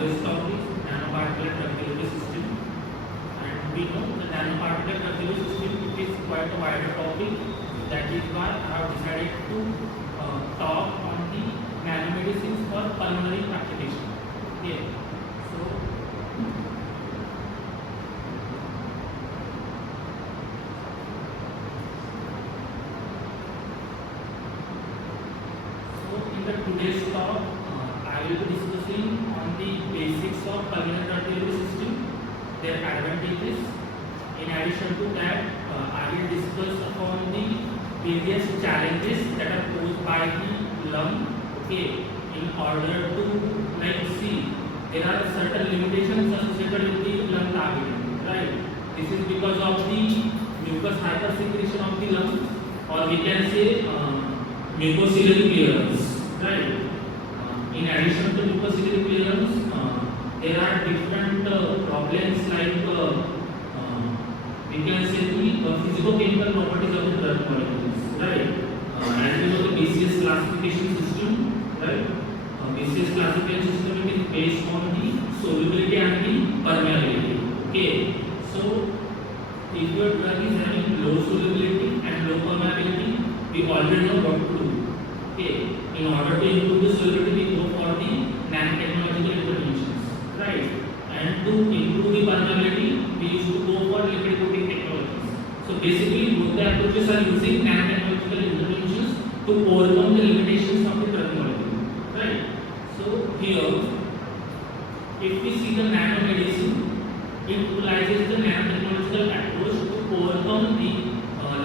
today's topic is nanoparticle drug delivery system. And we know the nanoparticle drug delivery system it is quite a wider topic. That is why I have decided to talk on the nanomedicines for pulmonary application. Okay. In the today's talk, I will be discussing on the basics of pulmonary drug delivery system, their advantages. In addition to that, I will discuss upon the various challenges that are posed by the lung. Okay, in order to see, there are certain limitations associated with the lung targeting. Right. This is because of the mucus hypersecretion of the lung, or we can say mucociliary clearance. Right. In addition to mucociliary clearance, there are different problems like we can say the physicochemical properties of the drug molecules. Right. As we know, the BCS classification system. Right. BCS classification system is based on the solubility and the permeability. Okay. So, if your drug is having low solubility and low permeability, we already know what to do. Okay. In order to improve the solubility, we go for the nanotechnological interventions, right? And to improve the permeability, we used to go for liquid coating technologies. So basically, both the approaches are using nanotechnological interventions to overcome the limitations of the drug molecule, right? So here, if we see the nanomedicine, it utilizes the nanotechnological approach to overcome the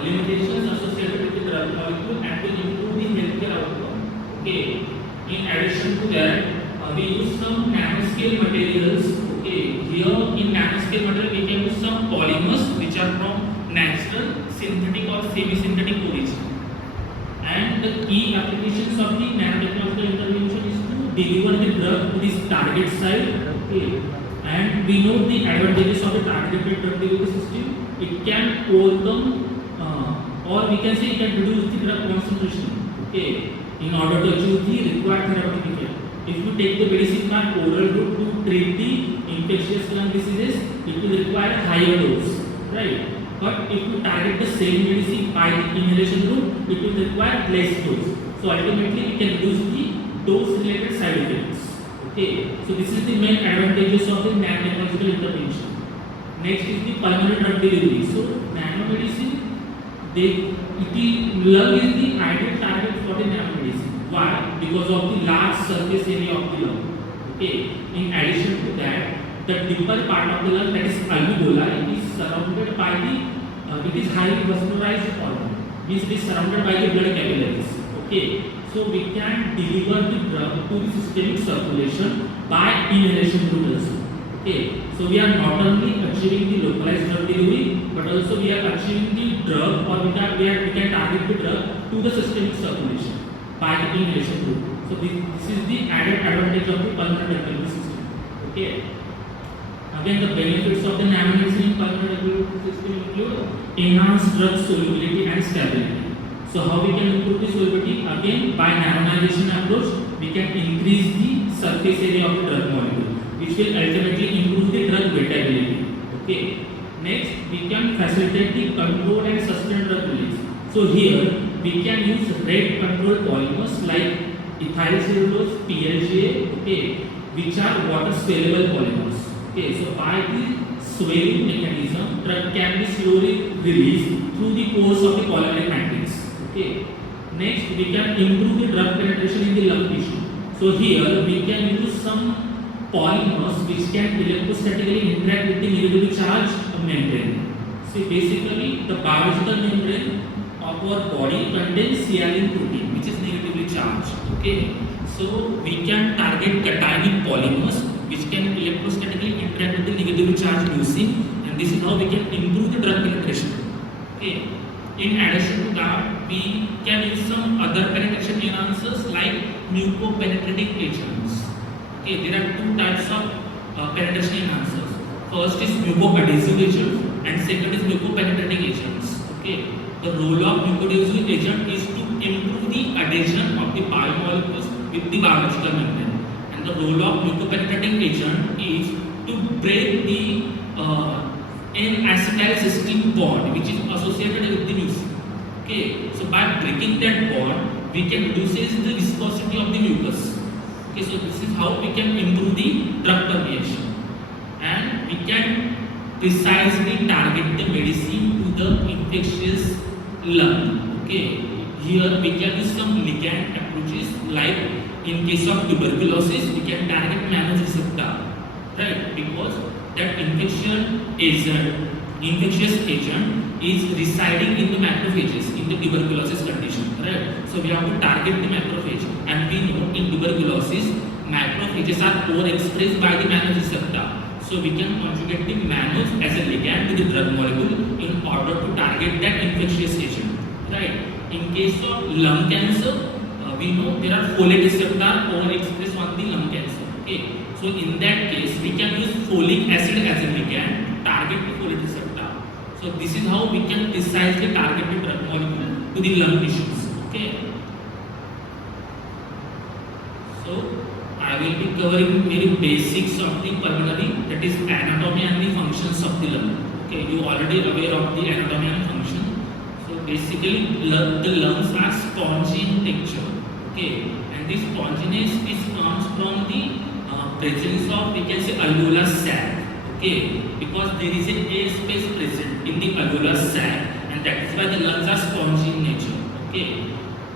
limitations associated with the drug molecule and to improve the healthcare outcome. Okay. In addition to that, we use some nanoscale materials. Okay. Here in nanoscale material, we can use some polymers which are from natural, synthetic or semi-synthetic origin. And the key applications of the nanotechnological intervention is to deliver the drug to this target site. Okay. And we know the advantages of the targeted drug delivery system. It can overcome, or we can say it can reduce the drug concentration. Okay. In order to achieve the required therapeutic effect. If you take the medicine by oral route to treat the infectious lung diseases, it will require higher dose, right? But if you target the same medicine by the inhalation route, it will require less dose. So ultimately, we can reduce the dose-related side effects. Okay, so this is the main advantages of the nanotechnological intervention. Next is the pulmonary drug delivery. So nanomedicine, lung is the ideal target for the nanomedicine. Why? Because of the large surface area of the lung. Okay. In addition to that, the deeper part of the lung, that is alveoli, is surrounded by the, it is highly vascularized organ. Means it is surrounded by the blood capillaries. Okay. So we can deliver the drug to the systemic circulation by inhalation route also. Okay. So we are not only achieving the localized drug delivery, but also we are achieving the drug, or we can target the drug to the systemic circulation by the inhalation route. So this is the added advantage of the pulmonary drug delivery system. Okay. Again, the benefits of the nanomedicine in pulmonary drug delivery system include enhanced drug solubility and stability. So how we can improve the solubility? Again, by nanonization approach, we can increase the surface area of the drug molecule, which will ultimately improve the drug wettability. Okay. Next, we can facilitate the control and sustained drug release. So here, we can use rate controlled polymers like ethyl cellulose, PLGA, okay, which are water soluble polymers. Okay. So by the swelling mechanism, drug can be slowly released through the course of the polymeric matrix. Okay. Next, we can improve the drug penetration in the lung tissue. So here, we can use some polymers which can electrostatically interact with the negatively charged membrane. See, basically, the biological membrane of our body contains sialine protein, which is negatively charged. Okay, so we can target cationic polymers which can electrostatically interact with the negatively charged leucine, and this is how we can improve the drug penetration. Okay. In addition to that, we can use some other penetration enhancers like mucopenetrating agents. Okay, there are two types of penetration enhancers. First is mucoadhesive agents and second is mucopenetrating agents. Okay, the role of mucoadhesive agent is to improve the adhesion of the biomolecules with the biological membrane, and the role of mucopenetrating agent is to break the N-acetylcysteine bond which is associated with the mucus. Okay, so by breaking that bond, we can reduce the viscosity of the mucus. Okay, so this is how we can improve the drug permeation, and we can precisely target the medicine to the infectious lung. Okay, here we can use some ligand approaches, like in case of tuberculosis, we can target mannose receptor, right? Because that infectious agent is residing in the macrophages in the tuberculosis condition, right? So we have to target the macrophage, and we know in tuberculosis macrophages are overexpressed by the mannose receptor. So we can conjugate the mannose as a ligand to the drug molecule in order to target that infectious agent, right? In case of lung cancer, we know there are folate receptor overexpressed on the lung cancer. Okay, so in that case we can use folic acid as a ligand to target the folate receptor. So this is how we can precisely target the drug molecule to the lung tissues. Okay. So I will be covering very basics of the pulmonary, that is anatomy and the functions of the lung. Okay, you already aware of the anatomy and function. So basically, the lungs are spongy in texture. Okay, and this sponginess comes from the presence of, we can say, alveolar sac. Okay, because there is an air space present in the alveolar sac, and that is why the lungs are spongy in nature. Okay,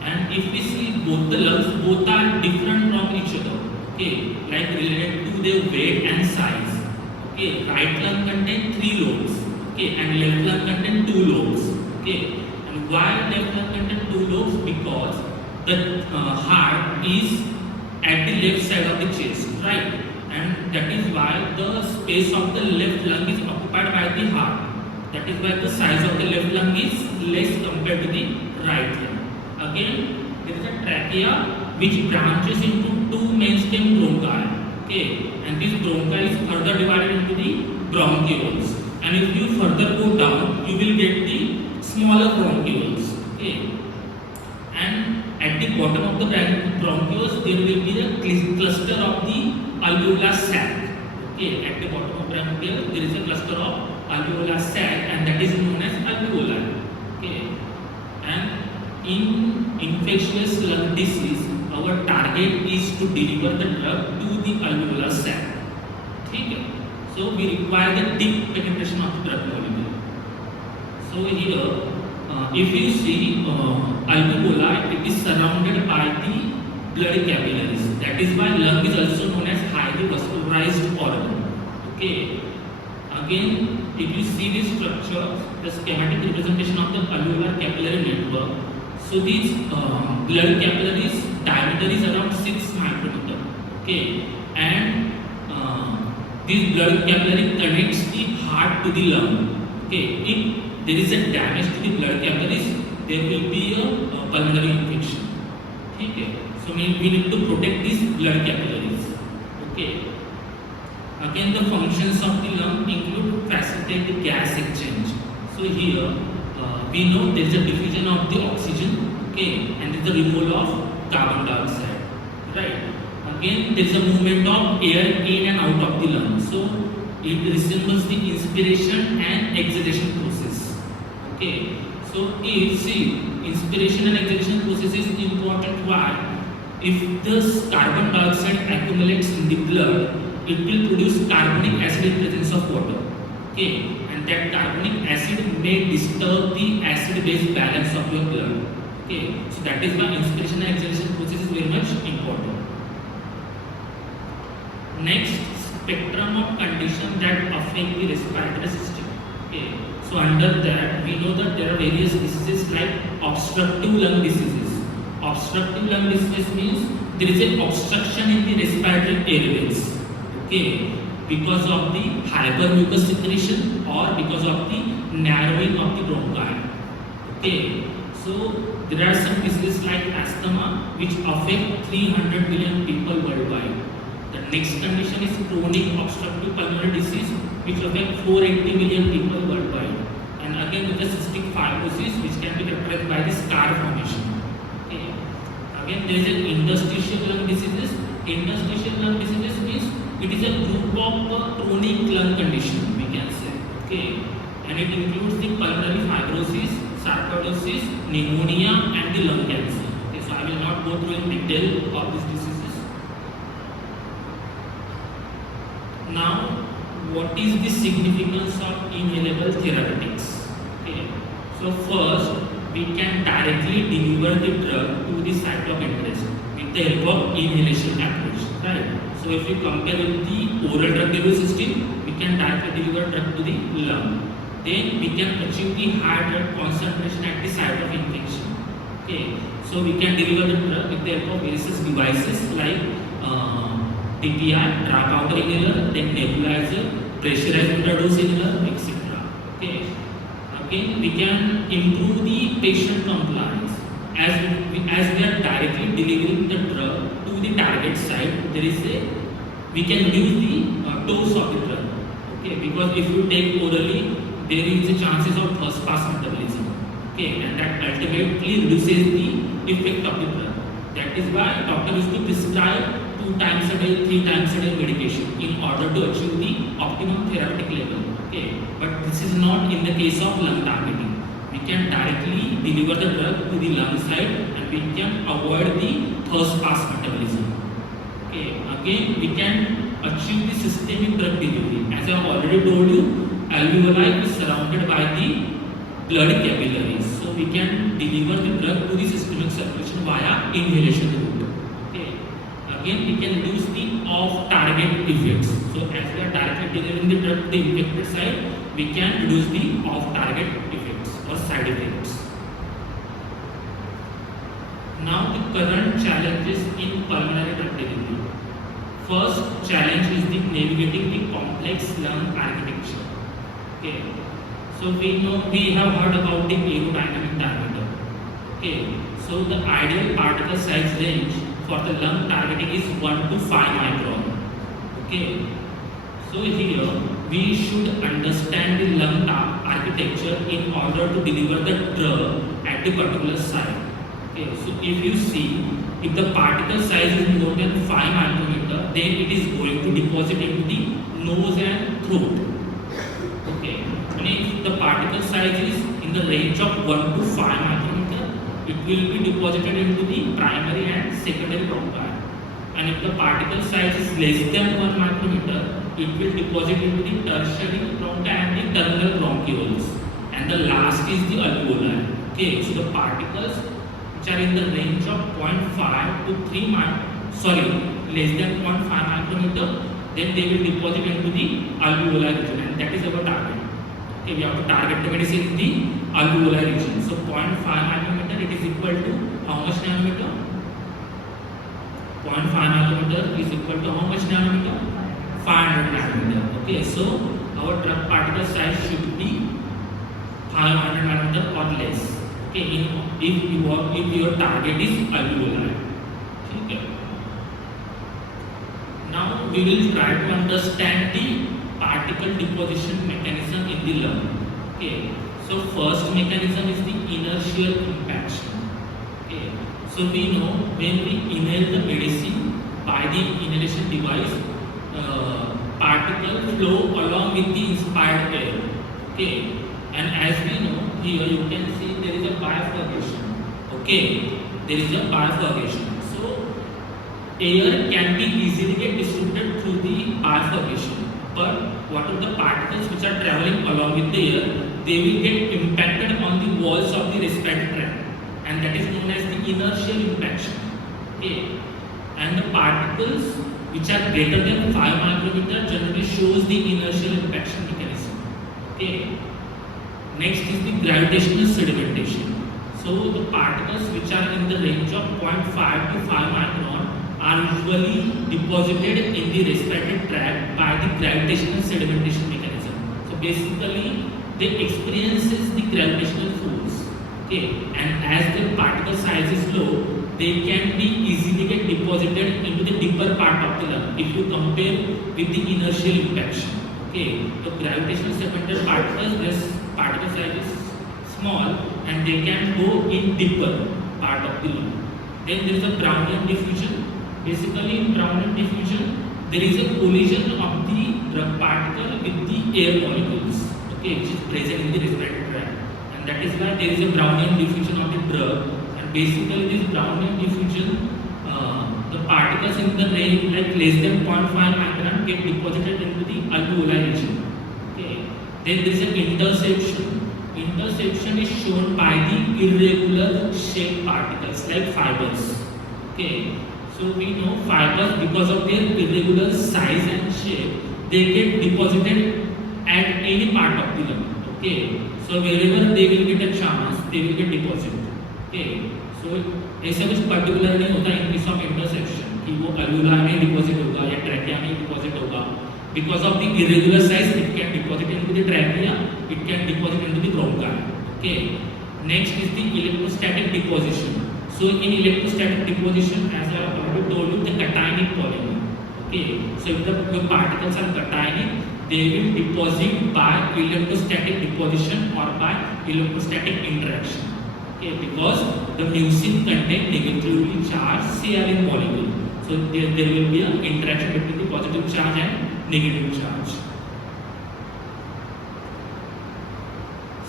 and if we see both the lungs, both are different from each other. Okay, like related to their weight and size. Okay, right lung contains 3 lobes. Okay, and left lung contains 2 lobes. Okay, and why left lung contains 2 lobes? Because the heart is at the left side of the chest, right? And that is why the space of the left lung is occupied by the heart. That is why the size of the left lung is less compared to the right lung. Again, there is a trachea which branches into 2 main stem bronchi. Okay, and this bronchi is further divided into the bronchioles. And if you further go down, you will get the smaller bronchioles. Okay, and at the bottom of the bronchioles, there will be a cluster of the alveolar sac. Okay, at the bottom of bronchiole, there is a cluster of alveolar sac, and that is known as alveoli. Okay, and in infectious lung disease, our target is to deliver the drug to the alveolar sac. Okay, so we require the deep penetration of the drug molecule. So here, if you see alveoli, it is surrounded by the blood capillaries. That is why lung is also known as highly vascularized organ. Okay. Again, if you see this structure, the schematic representation of the alveolar capillary network. So these blood capillaries diameter is around 6 micrometer. Okay, and this blood capillary connects the heart to the lung. Okay, if there is a damage to the blood capillaries, there will be a pulmonary infection. Okay, so we need to protect these blood capillaries. Okay. Again, the functions of the lung include facilitate the gas exchange. So here we know there is a diffusion of the oxygen, okay, and there is a removal of carbon dioxide, right? Again, there is a movement of air in and out of the lung. So it resembles the inspiration and exhalation process. Okay. So if see inspiration and exhalation process is important. Why? If this carbon dioxide accumulates in the blood, it will produce carbonic acid in presence of water. Okay, and that carbonic acid may disturb the acid-base balance of your blood. Okay, so that is why inspiration and exhalation process is very much important. Next, spectrum of conditions that affect the respiratory system. Okay, so under that we know that there are various diseases like obstructive lung diseases. Obstructive lung disease means there is an obstruction in the respiratory airways. Okay, because of the hypermucous secretion or because of the narrowing of the bronchi. Okay, so there are some diseases like asthma which affect 300 million people worldwide. The next condition is chronic obstructive pulmonary disease which affects 480 million people worldwide. And again, there is cystic fibrosis which can be characterized by the scar formation. Okay. Again, there is an interstitial lung diseases. Interstitial lung diseases means it is a group of chronic lung condition, we can say. Okay, and it includes the pulmonary fibrosis, sarcoidosis, pneumonia, and the lung cancer. Okay, so I will not go through in detail of these diseases. Now, what is the significance of inhalable therapeutics? Okay, so first we can directly deliver the drug to the site of interest with the help of inhalation approach, right? So if you compare with the oral drug delivery system, we can directly deliver drug to the lung. Then we can achieve the high drug concentration at the site of infection. Okay, so we can deliver the drug with the help of various devices like DPI, dry powder inhaler, then nebulizer, pressurized intradose inhaler, etc. Okay. Again, we can improve the patient compliance as we are directly delivering the drug to the target site. We can reduce the dose of the drug. Okay, because if you take orally, there is a chances of first pass metabolism. Okay, and that ultimately reduces the effect of the drug. That is why doctor used to prescribe 2 times a day, 3 times a day medication in order to achieve the optimum therapeutic level. Okay, but this is not in the case of lung targeting. We can directly deliver the drug to the lung site and we can avoid the first pass metabolism. Okay, again we can achieve the systemic drug delivery. As I have already told you, alveoli is surrounded by the blood capillaries, so we can deliver the drug to the systemic circulation via inhalation route. Okay, again we can reduce the off-target effects. So as we are directly delivering the drug to the infected site, we can reduce the off-target effects or side effects. Now the current challenges in pulmonary drug delivery. First challenge is the navigating the complex lung architecture. Okay, so we have heard about the aerodynamic diameter. Okay, so the ideal particle size range for the lung targeting is 1 to 5 micron. Okay, so here we should understand the lung architecture in order to deliver the drug at the particular site. Okay, so if you see, if the particle size is more than 5 micrometer, then it is going to deposit into the nose and throat. Okay, and if the particle size is in the range of 1 to 5 micrometer, it will be deposited into the primary and secondary bronchi. And if the particle size is less than 1 micrometer, it will deposit into the tertiary bronchi and the terminal bronchioles. And the last is the alveoli. Okay, so the particles which are in the range of 0.5 to 3 less than 0.5 micrometer, then they will deposit into the alveolar region, and that is our target. Okay, we have to target the medicine in the alveolar region. So 0.5 micrometer, it is equal to how much nanometer? 0.5 micrometer is equal to how much nanometer? 500 nanometer. Okay, so our drug particle size should be 500 nanometer or less. Okay, if your target is alveolar. Okay. Now we will try to understand the particle deposition mechanism in the lung. Okay, so first mechanism is the inertial impaction. Okay, so we know when we inhale the medicine by the inhalation device, particles flow along with the inspired air. Okay, and as we know, here you can see there is a bifurcation. Okay, there is a bifurcation. So air can be easily get distributed through the bifurcation. But what are the particles which are traveling along with the air? They will get impacted on the walls of the respiratory tract, and that is known as the inertial impaction. Okay, and the particles which are greater than 5 micrometer generally shows the inertial impaction mechanism. Okay. Next is the gravitational sedimentation. So the particles which are in the range of 0.5 to 5 micron are usually deposited in the respiratory tract by the gravitational sedimentation mechanism. So basically, they experiences the gravitational force. Okay, and as the particle size is low, they can be easily get deposited into the deeper part of the lung if you compare with the inertial impaction. Okay, the gravitational sedimentary particles, particle size is small and they can go in deeper part of the lung. Then there is a Brownian diffusion. Basically, in Brownian diffusion, there is a collision of the drug particle with the air molecules, okay, which is present in the respiratory tract, and that is why there is a Brownian diffusion of the drug. And basically, this Brownian diffusion, the particles in the range like less than 0.5 micron get deposited into the alveoli region. Okay. Then there is an interception. Interception is shown by the irregular shaped particles like fibers. Okay. So we know fibers, because of their irregular size and shape, they get deposited at any part of the lung. Okay. So wherever they will get a chance, they will get deposited. Okay. So ऐसा कुछ particular नहीं होता in case of interception कि वो अल्वुला में deposit होगा या trachea में डिपॉजिट होगा. Because of the irregular size, it can deposit into the trachea, it can deposit into the bronchi. Okay. Next is the electrostatic deposition. So in electrostatic deposition, as I already told you, the cationic polymer. Okay. So if the particles are cationic, they will deposit by electrostatic deposition or by electrostatic interaction. Okay, because the mucin contain negatively charged CRN molecule. So there will be an interaction between the positive charge and negative charge.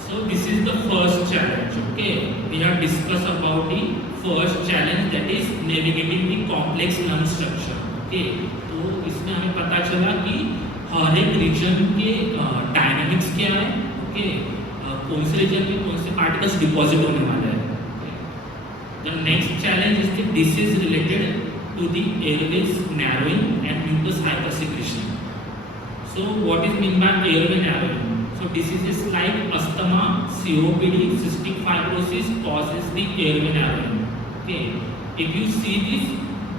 So this is the first challenge. Okay, we have discussed about the first challenge, that is navigating the complex lung structure. Okay, तो इसमें हमें पता चला कि हर एक reason के dynamics क्या है. ओके, कौन से रीजन में कौन से पार्टिकल्स डिपॉजिट होने वाले हैं. The next challenge is that this is related to the airways narrowing and mucus hypersecretion. So what is meant by airway narrowing? So diseases like asthma, COPD, cystic fibrosis causes the airway narrowing. Okay, if you see this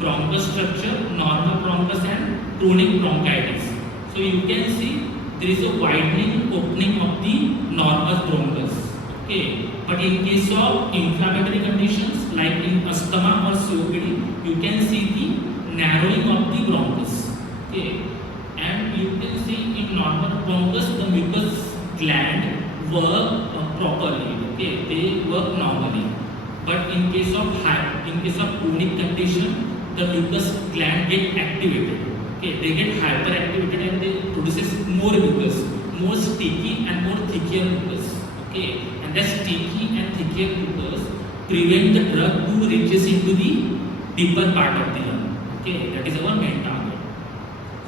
bronchus structure, normal bronchus and chronic bronchitis, so you can see there is a widening opening of the normal bronchus. Okay, but in case of inflammatory conditions like in asthma or COPD, you can see the narrowing of the bronchus. Okay, and you can see in normal bronchus the mucus gland work properly. Okay, they work normally. But in case of chronic condition, the mucus gland get activated. Okay, they get hyperactivated and they produces more mucus, more sticky and more thicker mucus. Okay, and the sticky and thicker mucus prevent the drug to reaches into the deeper part of the lung. Okay, that is our main target.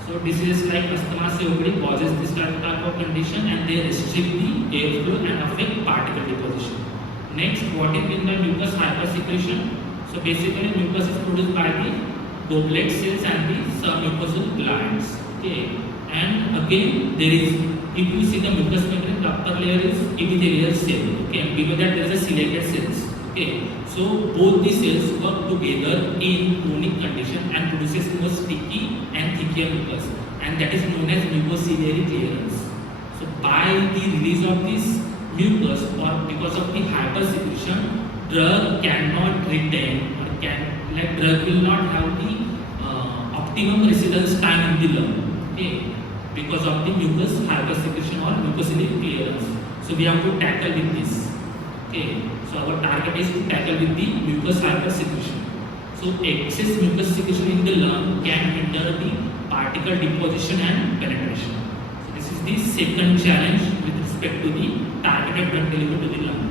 So diseases like asthma, COPD causes this type of condition and they restrict the airflow and affect particle deposition. Next, what is meant by mucus hypersecretion? So basically mucus is produced by the goblet cells and the submucosal glands. Okay, and again there is, if you see the mucous membrane, the upper layer is epithelial cell. Okay, and below that there is a ciliated cells. Okay, so both the cells work together in chronic condition and produces more sticky and thicker mucus, and that is known as mucociliary clearance. So by the release of this mucus or because of the hypersecretion, drug cannot retain or drug will not have the optimum residence time in the lung. Okay, because of the mucus hypersecretion or mucociliary clearance. So we have to tackle with this. Okay, so our target is to tackle with the mucus hypersecretion. So excess mucus secretion in the lung can hinder the particle deposition and penetration. So this is the second challenge with respect to the targeted drug delivery to the lung.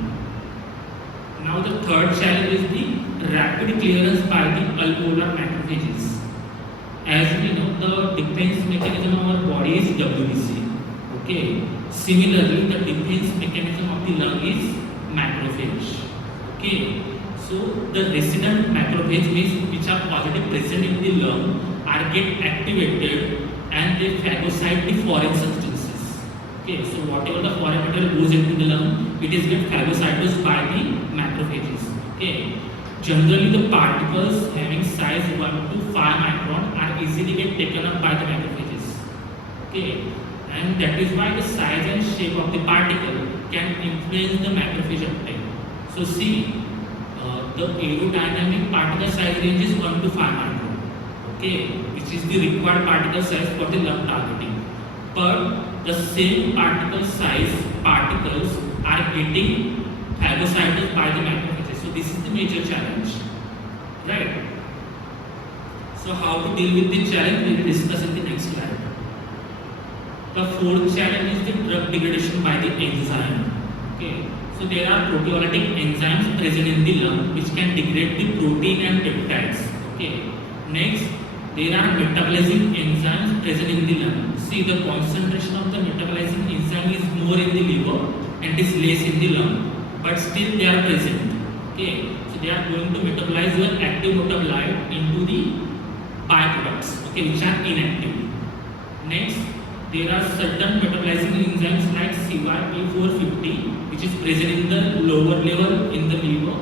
Now the third challenge is the rapid clearance by the alveolar macrophages. As we know, the defense mechanism of our body is WBC. Okay. Similarly, the defense mechanism of the lung is macrophage. Okay. So the resident macrophage means which are positive present in the lung are get activated and they phagocyte the foreign substances. Okay. So whatever the foreign material goes into the lung, it is get phagocytosed by the macrophages. Okay. Generally, the particles having size 1 to 5 micron are easily get taken up by the macrophages. Okay, and that is why the size and shape of the particle can influence the macrophage uptake. So see, the aerodynamic particle size range is 1 to 5 micron. Okay, which is the required particle size for the lung targeting. But the same particle size particles are getting phagocytosed by the macrophages. So this is the major challenge, right? So how to deal with the challenge, we will discuss in the next slide. The fourth challenge is the drug degradation by the enzyme. Okay, so there are proteolytic enzymes present in the lung which can degrade the protein and peptides. Okay, next there are metabolizing enzymes present in the lung. See, the concentration of the metabolizing enzyme is more in the liver and is less in the lung, but still they are present. Okay, so they are going to metabolize your active metabolite into the byproducts, okay, which are inactive. Next, there are certain metabolizing enzymes like CYP450 which is present in the lower level in the liver,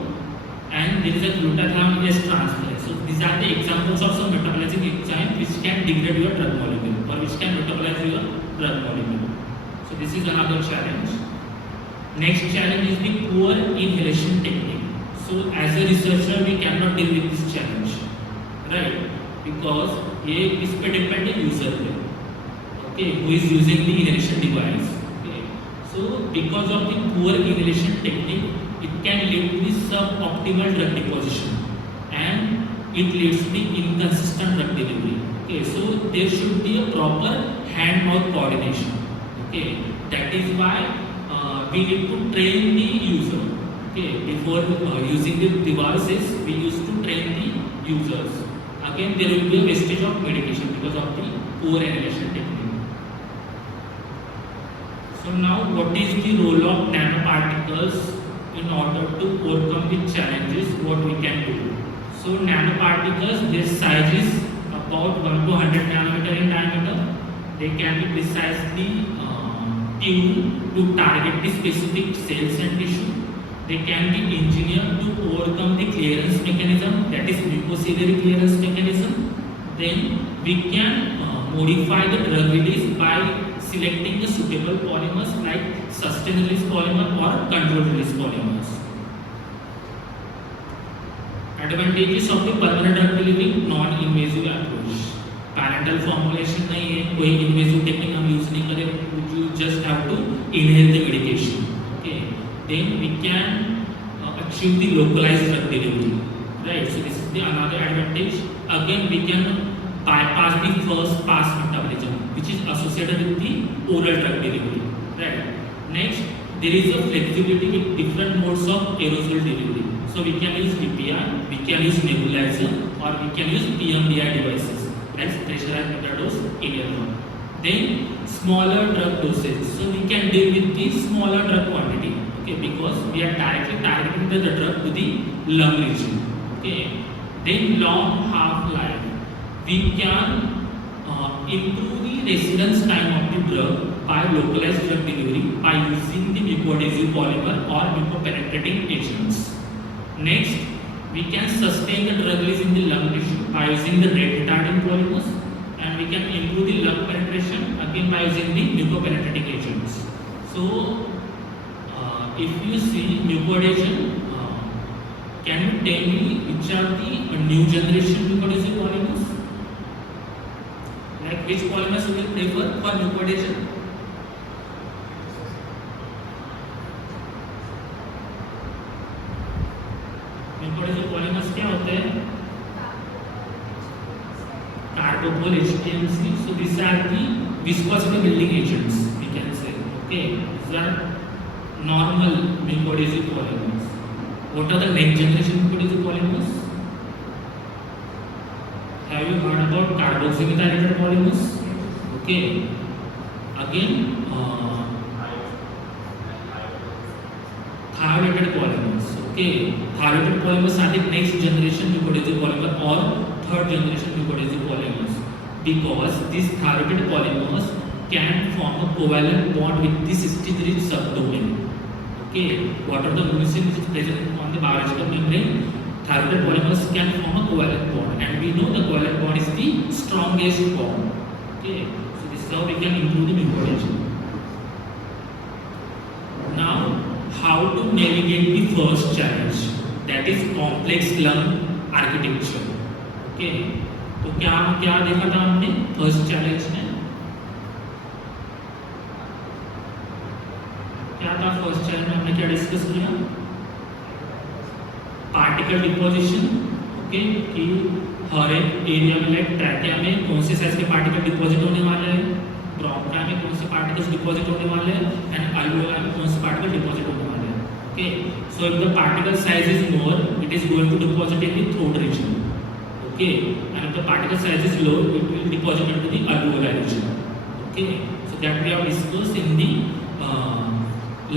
and there is a glutathione S transferase. So these are the examples of some metabolizing enzymes which can degrade your drug molecule or which can metabolize your drug molecule. So this is another challenge. Next challenge is the poor inhalation technique. So as a researcher we cannot deal with this challenge, right? Because ये इस पे depend है user पे, okay, who is using the inhalation device. Okay, so because of the poor inhalation technique, it can lead to the suboptimal drug deposition and it leads to the inconsistent drug delivery. Okay, so there should be a proper hand-mouth coordination. Okay, that is why we need to train the user. Okay, before using the devices, we used to train the users. Again, there will be a wastage of medication because of the poor inhalation technique. So now, what is the role of nanoparticles in order to overcome the challenges? What we can do? So nanoparticles, their size is about 1 to 100 nanometer in diameter. They can be precisely tuned to target the specific cells and tissue. They can be engineered to overcome the clearance mechanism, that is mucociliary clearance mechanism. Then we can modify the drug release by selecting the suitable polymers like sustained release polymer or controlled release polymers. Advantages of the pulmonary drug delivery, non-invasive approach. Parenteral formulation नहीं है, कोई invasive technique हम use नहीं करें, you just have to inhale the medication. Okay, then we can achieve the localized drug delivery, right? So this is the another advantage. Again, we can bypass the first pass metabolism which is associated with the oral drug delivery, right? Next, there is a flexibility with different modes of aerosol delivery. So we can use DPI, we can use nebulizer, or we can use PMDI devices, that's pressurized megadose inhaler. Then smaller drug dosage, so we can deal with the smaller drug quantity, okay, because we are directly targeting the drug to the lung region. Okay, then long half-life, we can improve the residence time of the drug by localized drug delivery by using the mucoadhesive polymer or mucopenetrating agents. Next, we can sustain the drug release in the lung tissue by using the rate retarding polymers, and we can improve the lung penetration again by using the mucopenetrating agents. So, if you see mucoadhesion, can you tell me which are the new generation mucoadhesive polymers? Like which polymers you will prefer for mucoadhesion? Mucoadhesive polymers क्या होते हैं? Carbopol, HPMC. So these are the viscosity building agents, we can say. Okay, these are normal mucoadhesive polymers. What are the next generation mucoadhesive polymers? Have you heard about carboxymethylated polymers? Okay, again thiolated polymers. Okay, thiolated polymers are the next generation mucoadhesive polymer or third generation mucoadhesive polymers, because these thiolated polymers can form a covalent bond with the cystine-rich subdomain. Okay, what are the mucin which is present on the biological membrane? Thiolated polymers can form a covalent bond, and we know the covalent bond is the strongest bond. Okay, so this is how we can improve the mucoadhesion. Now, how to navigate the first challenge, that is complex lung architecture. Okay, तो क्या देखा था हमने first challenge में? क्या था first challenge में? हमने क्या डिस्कस किया? Particle deposition. ओके, कि हर एक एरिया में लाइक ट्रैकिया में कौन से साइज के पार्टिकल डिपॉजिट होने वाले हैं, ब्रोंका में कौन से पार्टिकल्स डिपॉजिट होने वाले हैं, एंड अल्वियोला में कौन से पार्टिकल डिपॉजिट होने वाले हैं. Okay, so if the particle size is more, it is going to deposit in the throat region. Okay, and if the particle size is low, it will deposit into the alveolar region. Okay, so that we have discussed in the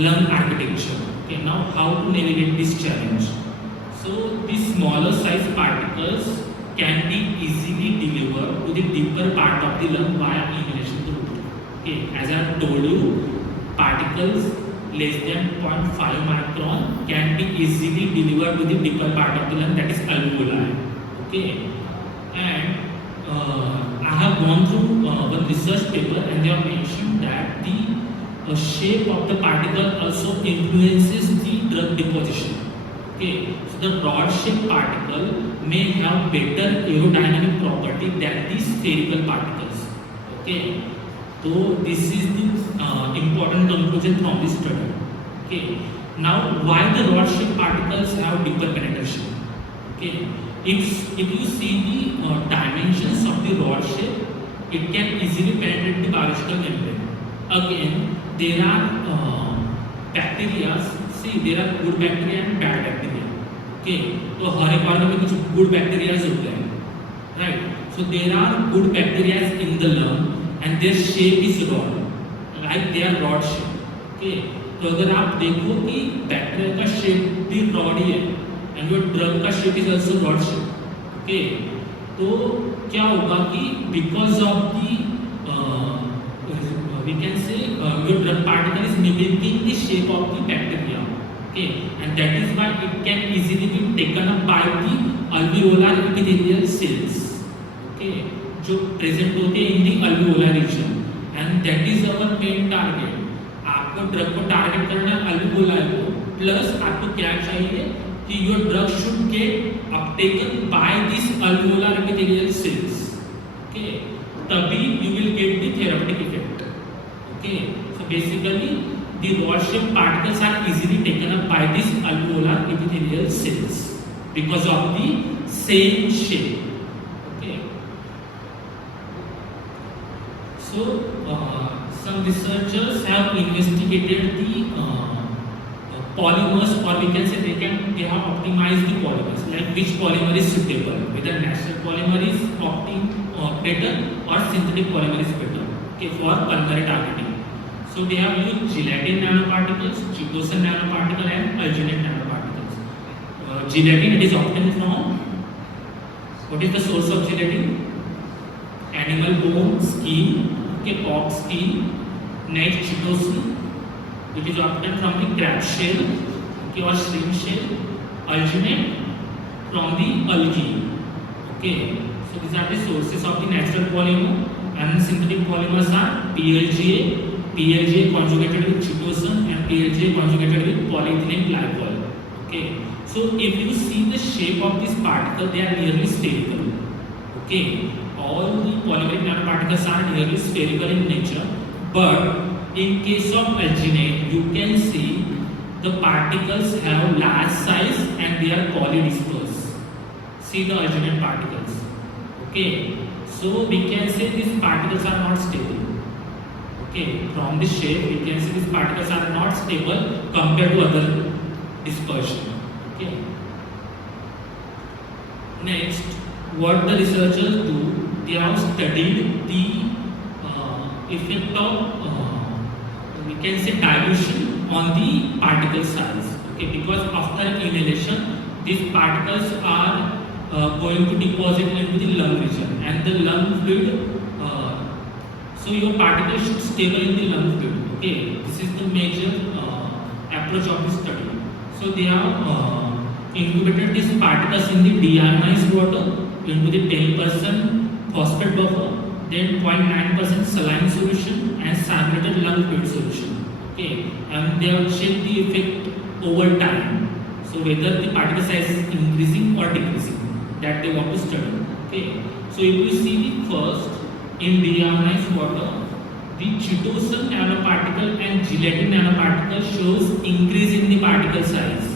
lung architecture. Okay, now how to navigate this challenge. So these smaller size particles can be easily delivered to the deeper part of the lung via inhalation route. Okay, as I have told you, particles less than 0.5 micron can be easily delivered to the deeper part of the lung, that is alveoli. Okay, and I have gone through one research paper, and they have mentioned that the shape of the particle also influences the drug deposition. Okay, so the rod shaped particle may have better aerodynamic property than the spherical particles. Okay, so this is the important conclusion from this study. Okay, now why the rod shaped particles have deeper penetration? Okay, if you see the dimensions of the rod shape, it can easily penetrate the biological membrane. Again, there are bacteria. See, there are good bacteria and bad bacteria. Okay, तो हर एक organ में कुछ good bacteria होते हैं, right? So there are good bacteria in the lung, and their shape is rod, like they are rod shape. Okay, तो अगर आप देखो कि बैक्टीरिया का शेप भी रॉड ही है, and your drug का shape is also rod shape. Okay, तो क्या होगा कि because of the we can say your drug particle is mimicking the shape of the bacteria. Okay, and that is why it can easily be taken up by the alveolar epithelial cells. Okay, जो present होते हैं in the alveolar region, and that is our main target. आपको drug को target करना है alveolar को, plus आपको क्या चाहिए कि your drug should get uptaken by these alveolar epithelial cells. Okay, तभी you will get the therapeutic effect. Okay, so basically the rod shaped particles are easily taken up by these alveolar epithelial cells because of the same shape. Okay, so some researchers have investigated the polymers, or we can say they have optimized the polymers, like which polymer is suitable, whether natural polymer is better or synthetic polymer is better, okay, for pulmonary targeting. So they have used gelatin nanoparticles, chitosan nanoparticle, and alginate nanoparticles. Gelatin, it is obtained from, what is the source of gelatin? Animal bone, skin, okay, pork skin. Next, chitosan, which is obtained from the crab shell, okay, or shrimp shell. Alginate from the algae. Okay, so these are the sources of the natural polymer, and synthetic polymers are PLGA conjugated with chitosan, and PLGA conjugated with polyethylene glycol. Okay, so if you see the shape of this particle, they are nearly spherical. Okay, all the polymeric nanoparticles are nearly spherical in nature, but in case of alginate, you can see the particles have large size and they are polydispersed. See the alginate particles. Okay, so we can say these particles are not stable. Okay, from the shape we can see these particles are not stable compared to other dispersion. Okay. Next, what the researchers do, they have studied the effect of we can say dilution on the particle size. Okay, because after inhalation, these particles are going to deposit into the lung region, and the lung fluid. So your particle should stable in the lung fluid. Okay, this is the major approach of the study. So they have incubated these particles in the deionized water into the 10% phosphate buffer, then 0.9% saline solution, and simulated lung fluid solution. Okay, and they have checked the effect over time. So whether the particle size is increasing or decreasing, that they want to study. Okay, so if you see the first in deionized water, the chitosan nanoparticle and gelatin nanoparticle shows increase in the particle size.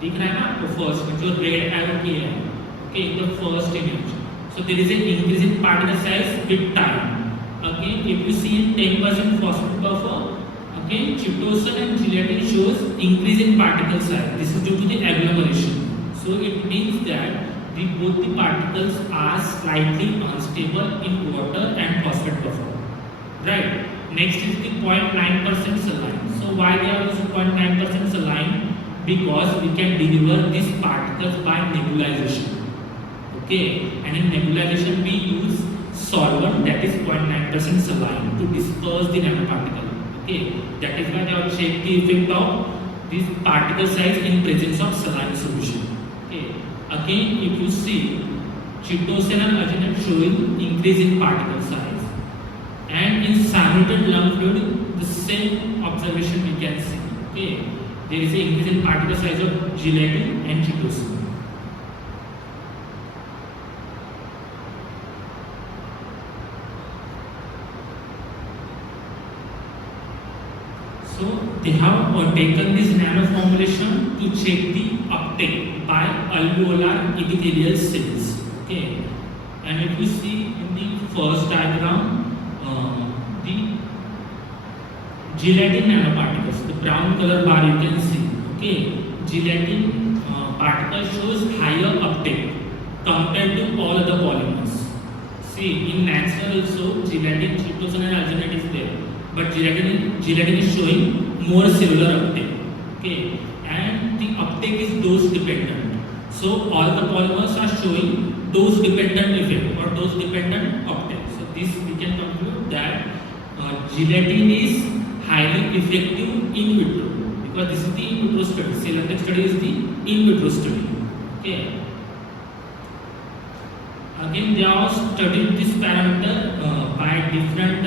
दिख रहा है ना आपको first में जो red arrow किया है, Okay, in the first image. So there is an increase in particle size with time. Okay, if you see in 10% phosphate buffer, okay, chitosan and gelatin shows increase in particle size. This is due to the agglomeration. So it means that both the particles are slightly unstable in water and phosphate buffer. Right. Next is the 0.9% saline. So why they are using 0.9% saline? Because we can deliver these particles by nebulization. Okay, and in nebulization we use solvent that is 0.9% saline to disperse the nanoparticle. Okay, that is why they have checked the effect of this particle size in presence of saline solution. Okay, again if you see chitosan and arginine showing increase in particle size, and in simulated lung fluid the same observation we can see. Okay, there is an increase in particle size of gelatin and chitosan. So they have taken this nano formulation to check the uptake by alveolar epithelial cells. Okay, and if you see in the first diagram, the gelatin nanoparticles, the brown color bar you can see. Okay, gelatin particle shows higher uptake compared to all other polymers. See, in natural also gelatin, chitosan and arginine is there, but gelatin is showing more cellular uptake. Okay, and the uptake is dose dependent. So all the polymers are showing dose dependent effect or dose dependent uptake. So this we can conclude that gelatin is highly effective in vitro, because this is the in vitro study. Cell uptake study is the in vitro study. Okay. Again, they have studied this parameter by different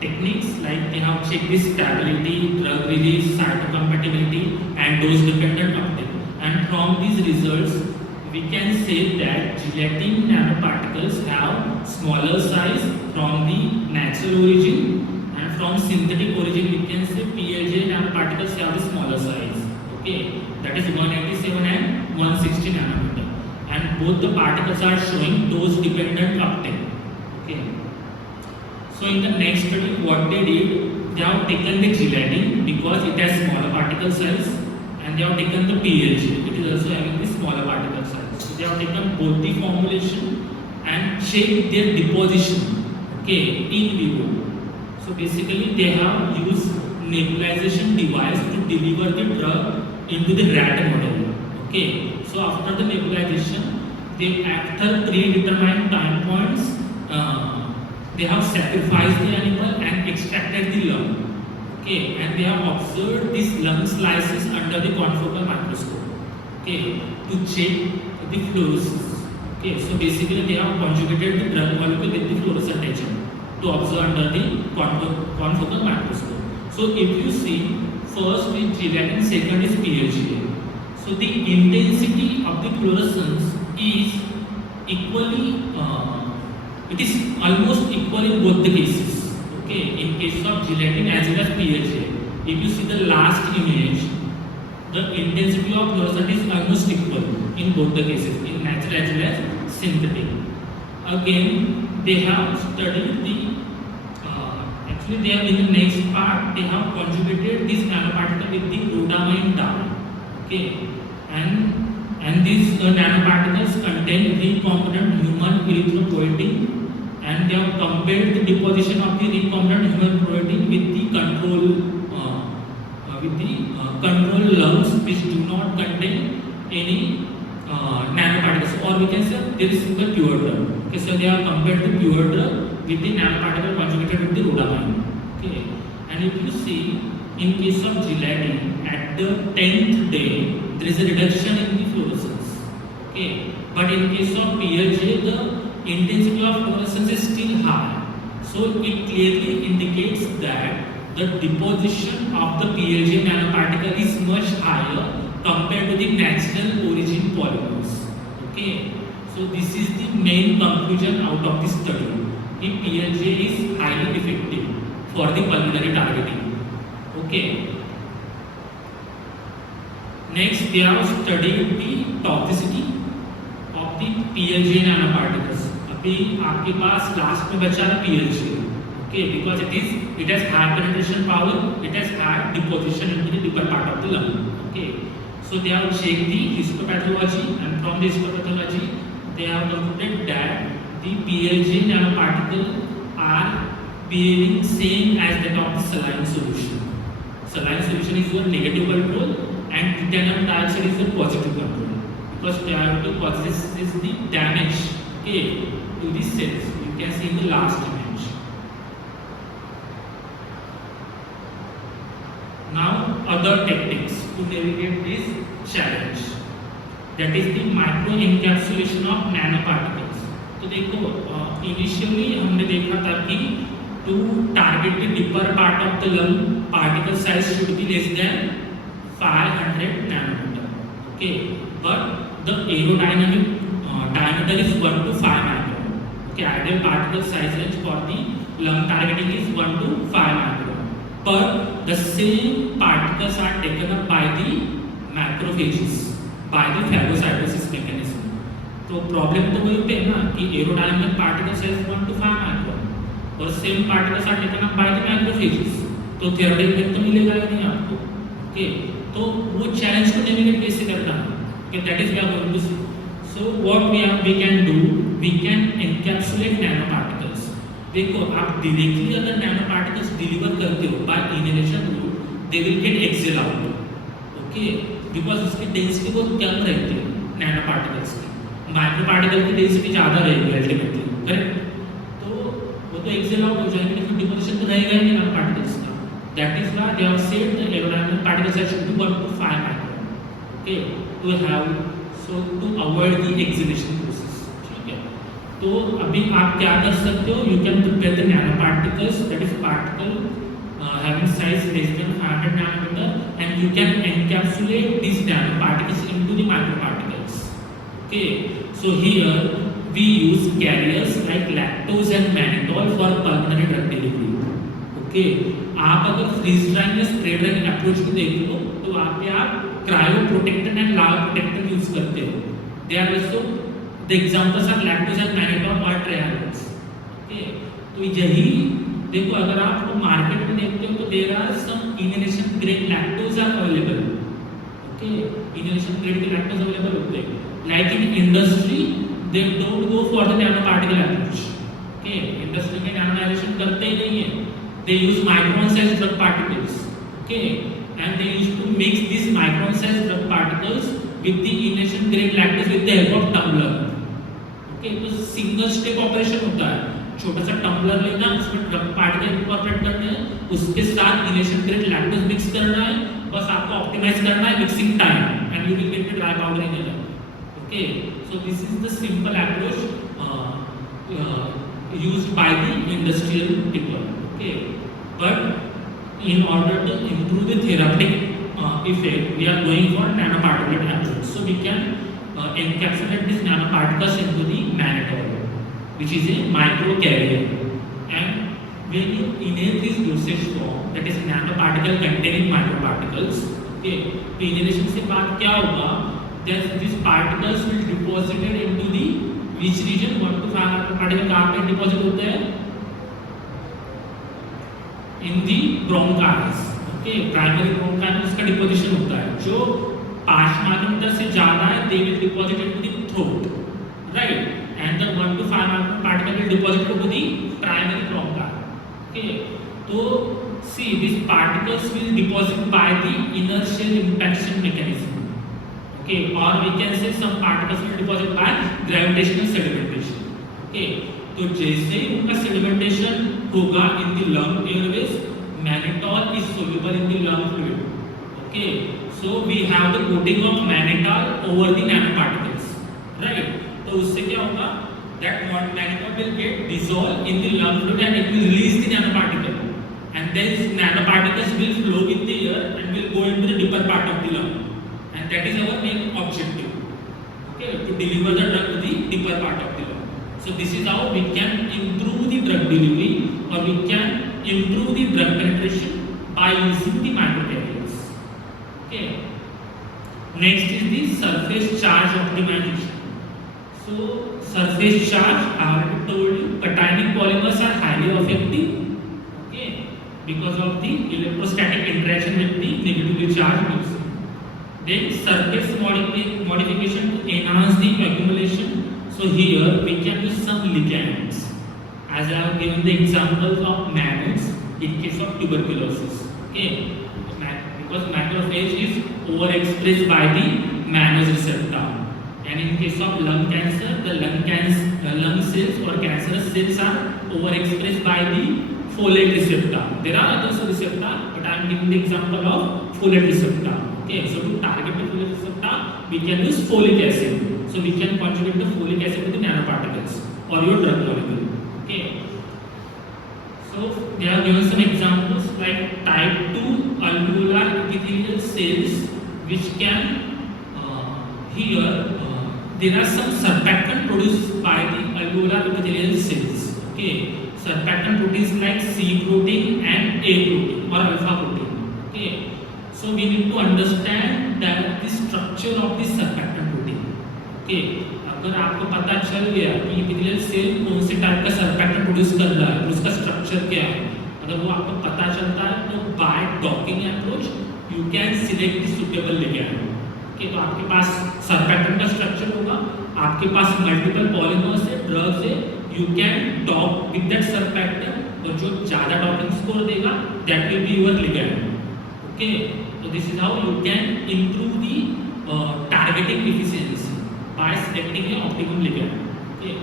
techniques, like they have checked the stability, drug release, cytocompatibility, and dose dependent uptake. And from these results, we can say that gelatin nanoparticles have smaller size from the natural origin, and from synthetic origin we can say PLJ nanoparticles have the smaller size. Okay, that is 187 and 160 nanometer, and both the particles are showing dose dependent uptake. Okay. So in the next study, what they did, they have taken the gelatin because it has smaller particle size, and they have taken the PLJ. It is also having the smaller particle size. So they have taken both the formulation and checked their deposition. Okay, in vivo. So basically, they have used nebulization device to deliver the drug into the rat model. Okay. So after the nebulization, they after predetermined time points. They have sacrificed the animal and extracted the lung. Okay, and they have observed these lung slices under the confocal microscope. Okay, to check the fluorescence. Okay, so basically they have conjugated the drug molecule with the fluorescent agent to observe under the confocal microscope. So if you see, first is gelatin, second is PLGA. So the intensity of the fluorescence is equally. It is almost equal in both the cases. Okay, in case of gelatin as well as PLJ. If you see the last image, the intensity of fluorescence is almost equal in both the cases, in natural as well as synthetic. Again, they have studied the. Actually, they have in the next part they have conjugated this nanoparticle with the rhodamine dye. Okay, and these nanoparticles contain recombinant human erythropoietin, and they have compared the deposition of the recombinant human protein with the control lungs which do not contain any nanoparticles, or we can say there is the pure drug. Okay, so they have compared the pure drug with the nanoparticle conjugated with the rhodamine. Okay, and if you see, in case of gelatin, at the 10th day, there is a reduction in the fluorescence. Okay, but in case of PLJ, the intensity of fluorescence is still high. So it clearly indicates that the deposition of the PLJ nanoparticle is much higher compared to the natural origin polymers. Okay, so this is the main conclusion out of this study. The PLJ is highly effective for the pulmonary targeting. Okay. Next, they have studied the toxicity of of the PLG nanoparticles. अभी आपके पास last में बचा है PLG. Okay, because it has high penetration power, it has high deposition into the deeper part of the lung. Okay, so they have checked the histopathology, and from the histopathology they have concluded that the PLG nanoparticles are behaving same as that of the saline solution. Saline solution is your negative control and titanium dioxide is your positive control, because priority causes is the damage, okay, to the cells. You can see in the last image. Now other techniques to navigate this challenge, that is the micro encapsulation of nanoparticles. तो देखो initially हमने देखा था कि to target the deeper part of the lung, particle size should be less than 500 nanometer. Okay, but the aerodynamic diameter is 1 to 5 micron. Okay, ideal particle size range for the lung targeting is 1 to 5 micron. But the same particles are taken up by the macrophages, by the phagocytosis mechanism. तो problem तो वही पे है ना कि aerodynamic particles size 1 to 5 micron और same particles are taken up by the macrophages, तो theoretical effect तो मिलेगा ही नहीं आपको. ओके, तो वो चैलेंज को नेविगेट कैसे करना है, okay, that is we are going to see. So what we can do, we can encapsulate nano particles. देखो आप डायरेक्टली अगर नैनो पार्टिकल्स डिलीवर करते हो by inhalation route, they will get exhale out. Okay, because उसकी density बहुत कम रहती है नैनो पार्टिकल्स की, माइक्रो पार्टिकल की डेंसिटी ज़्यादा रहेगी अल्टीमेटली, करेक्ट. तो वो तो एक्सेल आउट हो जाएंगे, लेकिन डिपोजिशन तो रहेगा ही नहीं नैनो पार्टिकल्स का. That is why they have said the aerodynamic particles should be 1 to 5 micron. Okay, to have so to avoid the exhalation process. ठीक है, तो अभी आप क्या कर सकते हो, you can prepare the nano particles, that is particle having size less than 500 nanometer, and you can encapsulate these nanoparticles into the microparticles. Okay, so here we use carriers like lactose and mannitol for pulmonary drug delivery. Okay, आप अगर freeze drying या spray drying approach को देख लो तो वहाँ पे आप cryo protectant and lava protectant use करते हो. They are also the examples are lactose and mannitol or triazoles. Okay, तो यही देखो अगर आप मार्केट में देखते हो तो there are some inhalation grade lactose are available. Okay, inhalation grade के लैक्टोज अवेलेबल होते हैं. Like in industry they don't go for the nano particle approach. Okay, industry में नैनो इनहेलेशन करते ही नहीं है, they use micron size drug particles. Okay, and they use to mix this micron size drug particles with the inhalation grade lactose with the help of tumbler. Okay, तो single step operation होता है. छोटा सा tumbler लेना, उसमें drug particle incorporate करने हैं, उसके साथ इनहेलेशन ग्रेड लैक्टोज मिक्स करना है, बस आपको ऑप्टिमाइज करना है mixing time, and you will get the dry powder in the. Okay, so this is the simple approach used by the industrial people. Okay, but in order to improve the therapeutic effect, we are going for nanoparticulate approach. So we can encapsulate these nanoparticles into the mannitol, which is a micro carrier, and when you inhale this dosage form, that is nanoparticle containing microparticles. Okay, तो inhalation से बाद क्या होगा, that these particles will deposited into the which region, 1 to 5 microparticle कहाँ पे deposit होते हैं, in the bronchus. Okay, primary bronchi में उसका deposition होता है. जो 5 माइक्रोमीटर से ज़्यादा है, they will deposit into the throat, right? And the 1 to 5 micron particle will deposit into the primary bronchi. Okay, so see these particles will deposit by the inertial impaction mechanism. Okay, or we can say some particles will deposit by gravitational sedimentation. Okay, तो जैसे ही उनका sedimentation होगा in the lung airways, mannitol is soluble in the lung fluid. Okay, so we have the coating of mannitol over the nanoparticles, right? तो उससे क्या होगा, that mannitol will get dissolved in the lung fluid and it will release the nanoparticle, and then nanoparticles will flow with the air and will go into the deeper part of the lung, and that is our main objective. Okay, to deliver the drug to the deeper part of the lung. So this is how we can improve the drug delivery, or we can improve the drug penetration by using the microcarriers. Okay, next is the surface charge optimization. So surface charge, I already told you, cationic polymers are highly effective, okay, because of the electrostatic interaction with the negatively charged mixture. Then surface modification to enhance the accumulation. So here we can use some ligands. As I have given the examples of maggots in case of tuberculosis. Okay, because macrophage is overexpressed by the mannose receptor, and in case of lung cancer, the lung cells or cancerous cells are overexpressed by the folate receptor. There are other receptors, but I am giving the example of folate receptor. Okay, so to target the folate receptor, we can use folic acid. So we can conjugate the folic acid to the nanoparticles or your drug molecule. Okay. So they have given some examples like type 2 alveolar epithelial cells, which can there are some surfactant produced by the alveolar epithelial cells. Okay, surfactant proteins like C protein and A protein or alpha protein. Okay, so we need to understand that the structure of this surfactant protein. Okay, अगर आपको पता चल गया कि epithelial cell कौन से type का surfactant produce कर रहा है, उसका स्ट्रक्चर क्या है, अगर वो आपको पता चलता है तो by docking approach you can select the suitable ligand. Okay, तो आपके पास surfactant का स्ट्रक्चर होगा, आपके पास multiple polymers है, drugs है, you can dock with that surfactant और जो ज़्यादा docking score देगा that will be your ligand. Okay, so this is how you can improve the targeting efficiency by selecting the optimum ligand. Okay.